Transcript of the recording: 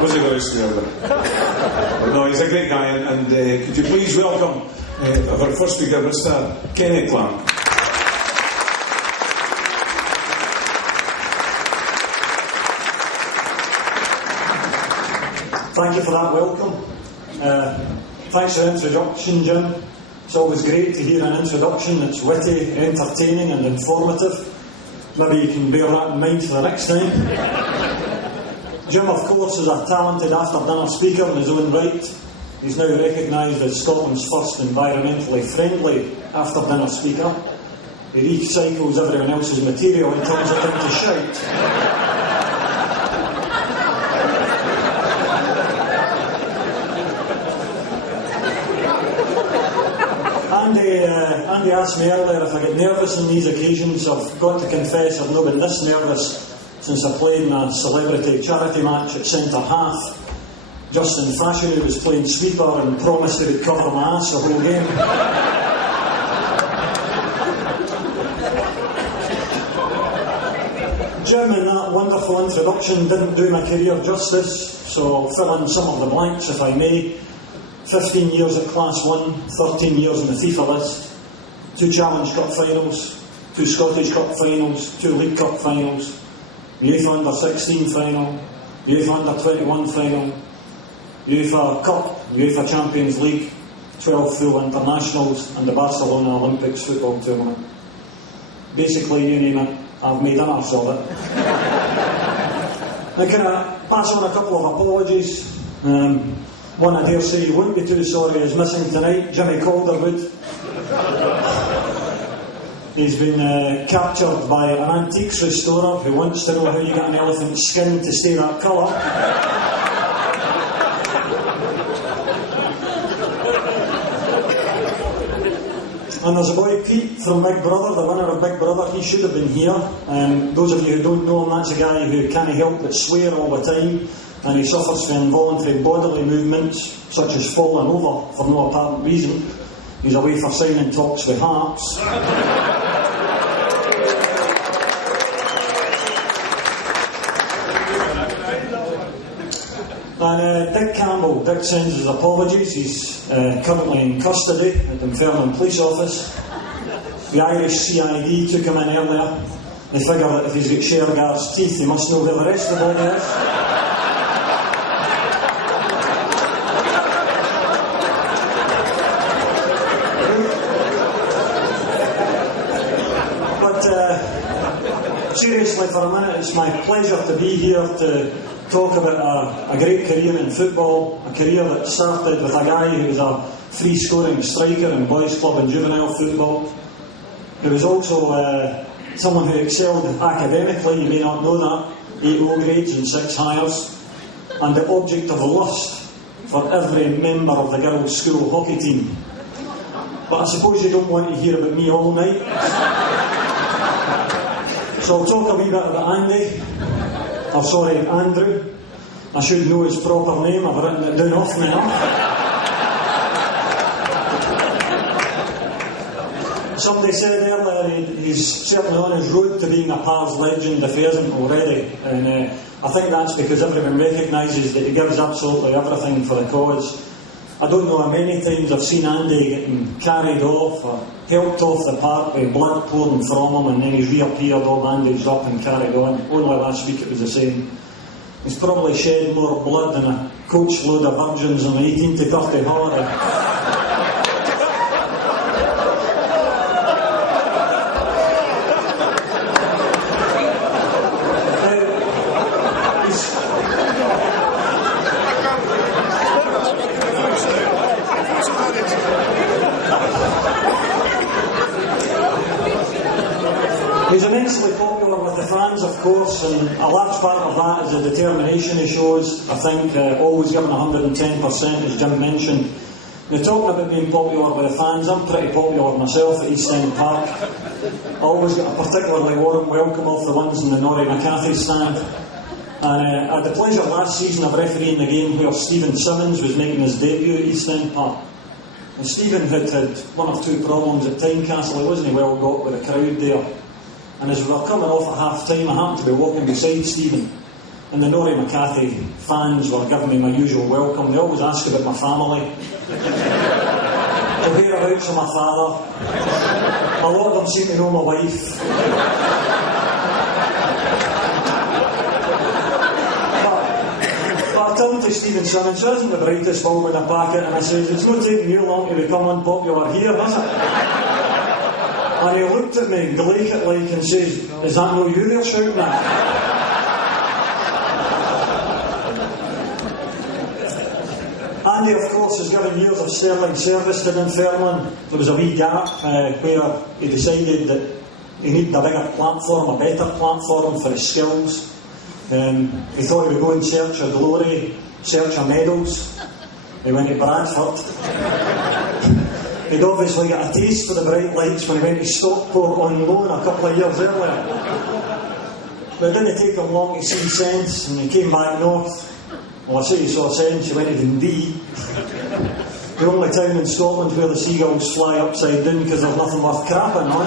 Was he going to swear there? But no, he's a great guy, and could you please welcome our first speaker, Mr. Kenny Clark. Thank you for that welcome. Thanks for the introduction, Jim. It's always great to hear an introduction that's witty, entertaining and informative. Maybe you can bear that in mind for the next time. Jim, of course, is a talented after-dinner speaker in his own right. He's now recognised as Scotland's first environmentally friendly after-dinner speaker. He recycles everyone else's material and turns it into shite. Andy asked me earlier if I get nervous on these occasions. I've got to confess I've not been this nervous since I played in a celebrity charity match at centre half. Justin Fashion, who was playing sweeper and promised he would cover my ass the whole game. Jim, in that wonderful introduction, didn't do my career justice, so I'll fill in some of the blanks if I may. 15 years at Class 1, 13 years on the FIFA list, 2 Challenge Cup finals, 2 Scottish Cup finals, 2 League Cup finals, UEFA Under-16 final, UEFA Under-21 final, UEFA Cup, UEFA Champions League, 12 full internationals, and the Barcelona Olympics football tournament. Basically, you name it, I've made an arse of it. Now, can I pass on a couple of apologies? One I dare say you wouldn't be too sorry is missing tonight, Jimmy Calderwood. He's been captured by an antiques restorer who wants to know how you get an elephant's skin to stay that colour. And there's a boy, Pete, from Big Brother, the winner of Big Brother. He should have been here. Those of you who don't know him, that's a guy who can't help but swear all the time. And he suffers from involuntary bodily movements, such as falling over for no apparent reason. He's away for signing talks with Hearts. And Dick Campbell, Dick sends his apologies. He's currently in custody at Dunfermline Police Office. The Irish CID took him in earlier. They figure that if he's got Shergar's teeth, he must know where the rest of the body is. Seriously, for a minute, it's my pleasure to be here to talk about a great career in football, a career that started with a guy who was a free-scoring striker in boys' club and juvenile football. He was also someone who excelled academically, you may not know that, 8 O grades and 6 hires, and the object of lust for every member of the girls' school hockey team. But I suppose you don't want to hear about me all night. So I'll talk a wee bit about Andy. Oh, sorry, Andrew. I should know his proper name. I've written it down often enough. Somebody said earlier he's certainly on his road to being a Pars legend if he isn't already. And I think that's because everyone recognises that he gives absolutely everything for the cause. I don't know how many times I've seen Andy getting carried off or helped off the park with blood pouring from him, and then he's reappeared all bandaged up and carried on. Only last week it was the same. He's probably shed more blood than a coach load of virgins on the 18 to 30 holiday. He's immensely popular with the fans, of course, and a large part of that is the determination he shows. I think always giving 110%, as Jim mentioned. Now, talking about being popular with the fans, I'm pretty popular myself at East End Park. I always get a particularly warm welcome off the ones in the Norrie McCarthy stand. And I had the pleasure last season of refereeing the game where Stephen Simmons was making his debut at East End Park. And Stephen had one or two problems at Tynecastle. He wasn't well got with the crowd there. And as we were coming off at half time, I happened to be walking beside Stephen. and the Norrie McCarthy fans were giving me my usual welcome. They always ask about my family, the whereabouts of my father. A lot of them seem to know my wife. But I turned to Stephen Simmons, who isn't the brightest bulb in the packet, and I said, it's not taking you long to become unpopular here, is it? And he looked at me, glacial like, and says, is that no you they're shouting at? Andy, of course, has given years of sterling service to Dunfermline. There was a wee gap where he decided that he needed a bigger platform, a better platform for his skills. He thought he would go in search of glory, search of medals. He went to Bradford. He'd obviously got a taste for the bright lights when he went to Stockport on loan a couple of years earlier. But it didn't take him long to see sense, and he came back north. Well, I say he saw sense, he went to Dundee. The only town in Scotland where the seagulls fly upside down because there's nothing worth crapping on.